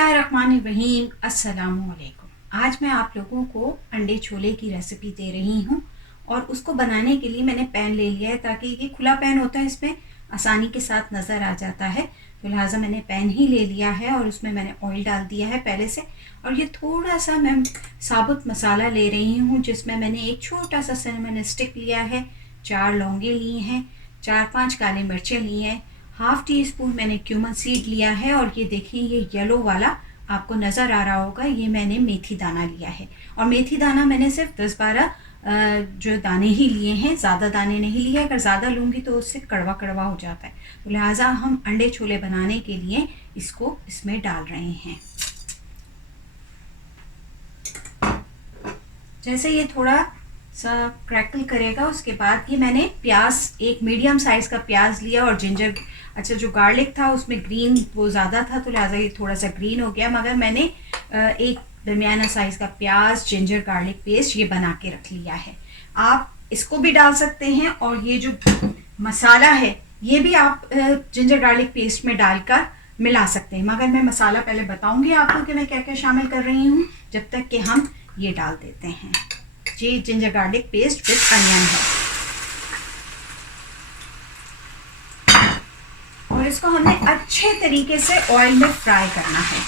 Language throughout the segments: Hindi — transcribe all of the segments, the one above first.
बिस्मिल्लाहिर्रहमानिर्रहीम। अस्सलामुअलैकुम। आज मैं आप लोगों को अंडे छोले की रेसिपी दे रही हूँ और उसको बनाने के लिए मैंने पैन ले लिया है ताकि ये खुला पैन होता है, इसमें आसानी के साथ नज़र आ जाता है। तो लिहाजा मैंने पैन ही ले लिया है और उसमें मैंने ऑयल डाल दिया है पहले से। और ये थोड़ा सा मैं साबुत मसाला ले रही हूँ जिसमें मैंने एक छोटा सा सिनेमन स्टिक लिया है, 4 लौंगे लिए हैं, 4-5 काली मिर्चें ली हैं, हाफ टी स्पून मैंने क्यूमन सीड लिया है और ये देखिए ये येलो वाला आपको नज़र आ रहा होगा, ये मैंने मेथी दाना लिया है। और मेथी दाना मैंने सिर्फ 10-12 जो दाने ही लिए हैं, ज़्यादा दाने नहीं लिए। अगर ज़्यादा लूँगी तो उससे कड़वा कड़वा हो जाता है, तो लिहाजा हम अंडे छोले बनाने के लिए इसको इसमें डाल रहे हैं। जैसे ये थोड़ा सा क्रैकल करेगा उसके बाद ये मैंने प्याज, एक मीडियम साइज़ का प्याज लिया और जिंजर, अच्छा जो गार्लिक था उसमें ग्रीन वो ज़्यादा था तो लिहाजा ये थोड़ा सा ग्रीन हो गया, मगर मैंने एक दरमियाना साइज़ का प्याज, जिंजर गार्लिक पेस्ट ये बना के रख लिया है। आप इसको भी डाल सकते हैं और ये जो मसाला है ये भी आप जिंजर गार्लिक पेस्ट में डालकर मिला सकते हैं, मगर मैं मसाला पहले बताऊंगी आपको कि मैं क्या क्या शामिल कर रही हूँ, जब तक कि हम ये डाल देते हैं। ये ginger garlic paste with onion है और इसको हमने अच्छे तरीके से ऑयल में फ्राई करना है।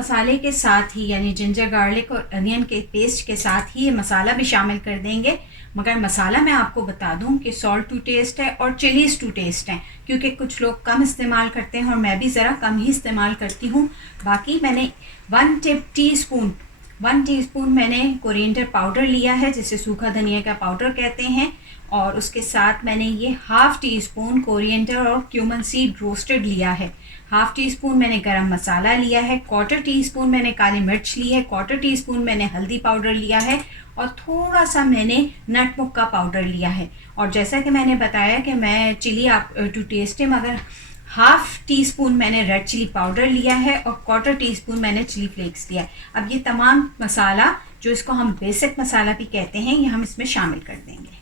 मसाले के साथ ही यानी जिंजर गार्लिक और अनियन के पेस्ट के साथ ही ये मसाला भी शामिल कर देंगे, मगर मसाला मैं आपको बता दूं कि सॉल्ट टू टेस्ट है और चिलीज़ टू टेस्ट है, क्योंकि कुछ लोग कम इस्तेमाल करते हैं और मैं भी ज़रा कम ही इस्तेमाल करती हूँ। बाकी मैंने 1 टीस्पून मैंने कोरिएंडर पाउडर लिया है, जिसे सूखा धनिया का पाउडर कहते हैं, और उसके साथ मैंने ये हाफ़ टी स्पून कोरिएंडर और क्यूमन सीड रोस्टेड लिया है, हाफ़ टी स्पून मैंने गरम मसाला लिया है, 1/4 टीस्पून मैंने काली मिर्च ली है, 1/4 टीस्पून मैंने हल्दी पाउडर लिया है और थोड़ा सा मैंने नट मुक्का पाउडर लिया है। और जैसा कि मैंने बताया कि मैं चिली आप टू टेस्ट है, मगर हाफ़ टी स्पून मैंने रेड चिली पाउडर लिया है और 1/4 टीस्पून मैंने चिली फ्लेक्स लिया है। अब ये तमाम मसाला जो इसको हम बेसिक मसाला भी कहते हैं, ये हम इसमें शामिल कर देंगे।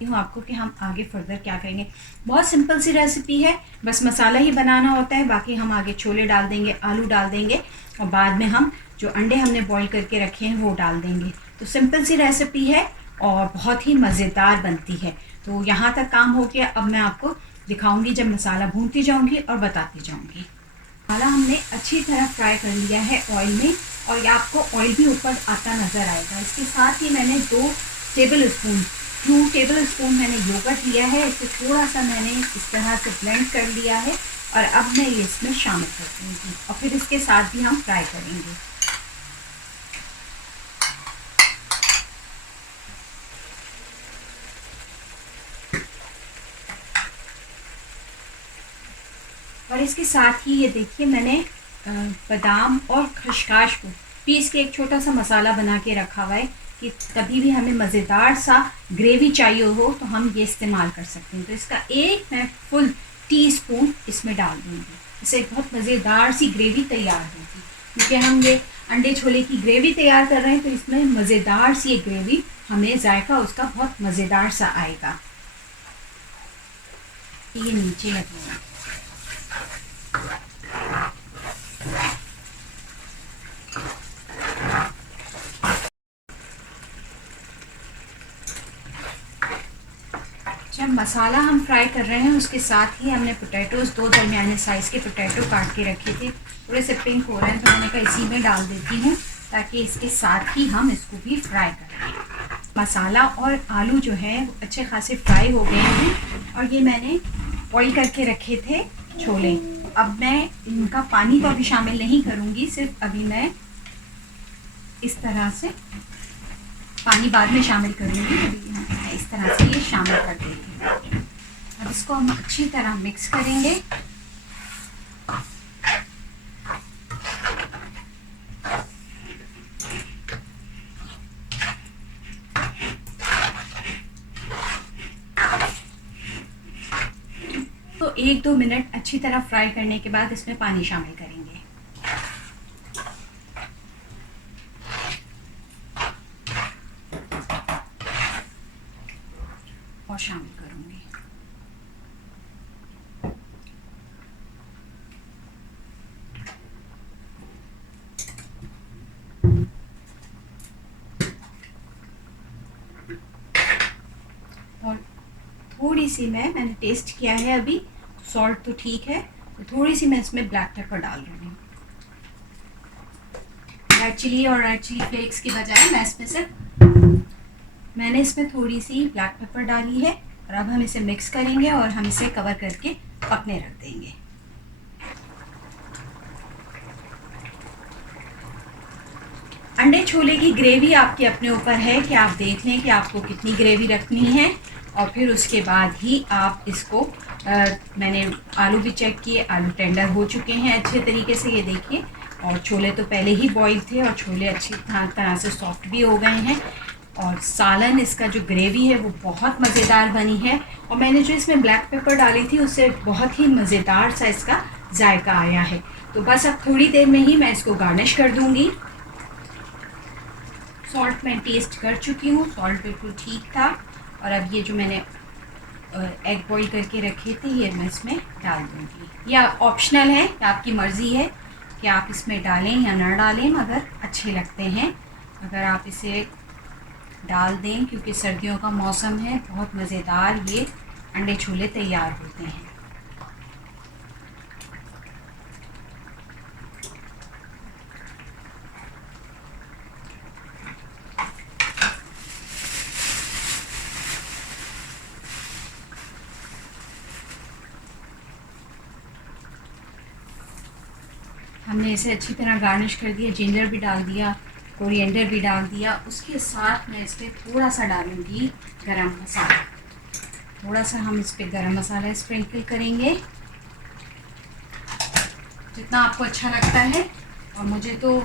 हूँ आपको कि हम आगे फर्दर क्या करेंगे। बहुत सिंपल सी रेसिपी है, बस मसाला ही बनाना होता है, बाकी हम आगे छोले डाल देंगे, आलू डाल देंगे और बाद में हम जो अंडे हमने बॉईल करके रखे हैं वो डाल देंगे। तो सिंपल सी रेसिपी है और बहुत ही मज़ेदार बनती है। तो यहाँ तक काम हो गया, अब मैं आपको दिखाऊंगी जब मसाला भूनती जाऊँगी और बताती जाऊँगी। मसाला हमने अच्छी तरह फ्राई कर लिया है ऑयल में और ये आपको ऑयल भी ऊपर आता नज़र आएगा। इसके साथ ही मैंने 2 टेबल स्पून मैंने योगर्ट लिया है, इसे थोड़ा सा मैंने इस तरह से ब्लेंड कर लिया है और अब मैं ये इसमें शामिल कर दूँगी और फिर इसके साथ भी हम फ्राई करेंगे। और इसके साथ ही ये देखिए मैंने बादाम और खसखस को पीस के एक छोटा सा मसाला बना के रखा हुआ है कि कभी भी हमें मज़ेदार सा ग्रेवी चाहिए हो तो हम ये इस्तेमाल कर सकते हैं। तो इसका एक मैं फुल टीस्पून इसमें डाल दूँगी, इससे बहुत मज़ेदार सी ग्रेवी तैयार होगी। क्योंकि हम ये अंडे छोले की ग्रेवी तैयार कर रहे हैं तो इसमें मज़ेदार सी ये ग्रेवी, हमें जायका उसका बहुत मज़ेदार सा आएगा। ये नीचे लगेगा। जब मसाला हम फ्राई कर रहे हैं उसके साथ ही हमने पोटैटोज़ 2 दरमियाने साइज़ के पोटैटो काट के रखे थे, थोड़े से पिंक हो रहे हैं तो मैंने कहा इसी में डाल देती हूँ ताकि इसके साथ ही हम इसको भी फ्राई करें। मसाला और आलू जो है वो अच्छे खासे फ्राई हो गए हैं और ये मैंने बॉईल करके रखे थे छोले। अब मैं इनका पानी को अभी शामिल नहीं करूँगी, सिर्फ अभी मैं इस तरह से पानी बाद में शामिल करूँगी, अभी इस तरह से ये शामिल कर देंगे। अब इसको हम अच्छी तरह मिक्स करेंगे। तो 1-2 मिनट अच्छी तरह फ्राई करने के बाद इसमें पानी शामिल करेंगे। थोड़ी सी मैंने टेस्ट किया है अभी, सॉल्ट तो ठीक है, तो थोड़ी सी मैं इसमें ब्लैक पेपर डाल रही हूँ। रेड चिली और रेड चिली फ्लेक्स की बजाय मैंने इसमें थोड़ी सी ब्लैक पेपर डाली है। और अब हम इसे मिक्स करेंगे और हम इसे कवर करके पकने रख देंगे। अंडे छोले की ग्रेवी आपके अपने ऊपर है कि आप देख लें कि आपको कितनी ग्रेवी रखनी है, और फिर उसके बाद ही आप इसको मैंने आलू भी चेक किए, आलू टेंडर हो चुके हैं अच्छे तरीके से, ये देखिए। और छोले तो पहले ही बॉईल थे और छोले अच्छी तरह से सॉफ्ट भी हो गए हैं। और सालन इसका जो ग्रेवी है वो बहुत मज़ेदार बनी है, और मैंने जो इसमें ब्लैक पेपर डाली थी उससे बहुत ही मज़ेदार सा इसका जायका आया है। तो बस अब थोड़ी देर में ही मैं इसको गार्निश कर दूँगी। सॉल्ट मैं टेस्ट कर चुकी हूँ, सॉल्ट बिल्कुल ठीक था। और अब ये जो मैंने एग बॉईल करके रखे थे ये मैं इसमें डाल दूँगी। यह ऑप्शनल है, आपकी मर्ज़ी है कि आप इसमें डालें या ना डालें, मगर अच्छे लगते हैं अगर आप इसे डाल दें, क्योंकि सर्दियों का मौसम है। बहुत मज़ेदार ये अंडे छोले तैयार होते हैं। हमने इसे अच्छी तरह गार्निश कर दिया, जिंजर भी डाल दिया, कोरिएंडर भी डाल दिया। उसके साथ मैं इस पर थोड़ा सा डालूँगी गरम मसाला। थोड़ा सा हम इस पर गरम मसाला स्प्रिंकल करेंगे, जितना आपको अच्छा लगता है। और मुझे तो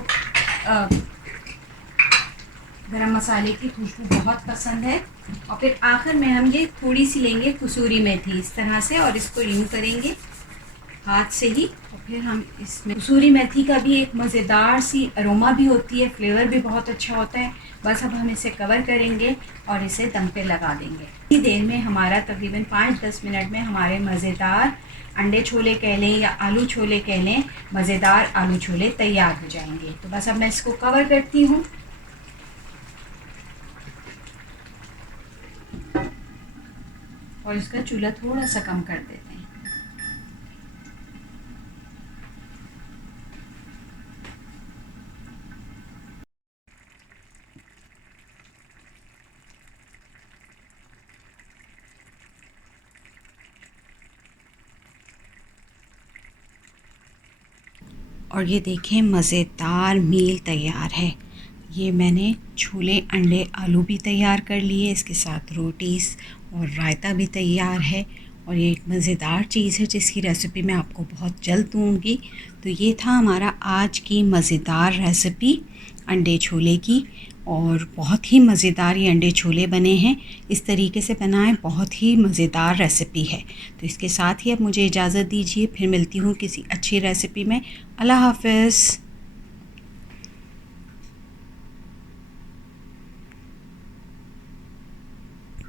गरम मसाले की खुशबू बहुत पसंद है। और फिर आखिर में हम ये थोड़ी सी लेंगे कसूरी मेथी इस तरह से, और इसको रिमूव करेंगे हाथ से ही। और फिर हम इसमें कसूरी मेथी का भी एक मज़ेदार सी अरोमा भी होती है, फ्लेवर भी बहुत अच्छा होता है। बस अब हम इसे कवर करेंगे और इसे दम पे लगा देंगे। इतनी देर में हमारा तकरीबन 5-10 मिनट में हमारे मज़ेदार अंडे छोले कह लें या आलू छोले कह लें, मज़ेदार आलू छोले तैयार हो जाएंगे। तो बस अब मैं इसको कवर करती हूँ। और इसका चूल्हा थोड़ा सा कम कर देते हैं। और ये देखें मज़ेदार मील तैयार है। ये मैंने छोले अंडे आलू भी तैयार कर लिए, इसके साथ रोटीज़ और रायता भी तैयार है। और ये एक मज़ेदार चीज़ है जिसकी रेसिपी मैं आपको बहुत जल्द दूँगी। तो ये था हमारा आज की मज़ेदार रेसिपी अंडे छोले की, और बहुत ही मज़ेदार ये अंडे छोले बने हैं। इस तरीके से बनाएं, बहुत ही मज़ेदार रेसिपी है। तो इसके साथ ही अब मुझे इजाज़त दीजिए, फिर मिलती हूँ किसी अच्छी रेसिपी में। अल्लाह हाफ़िज़।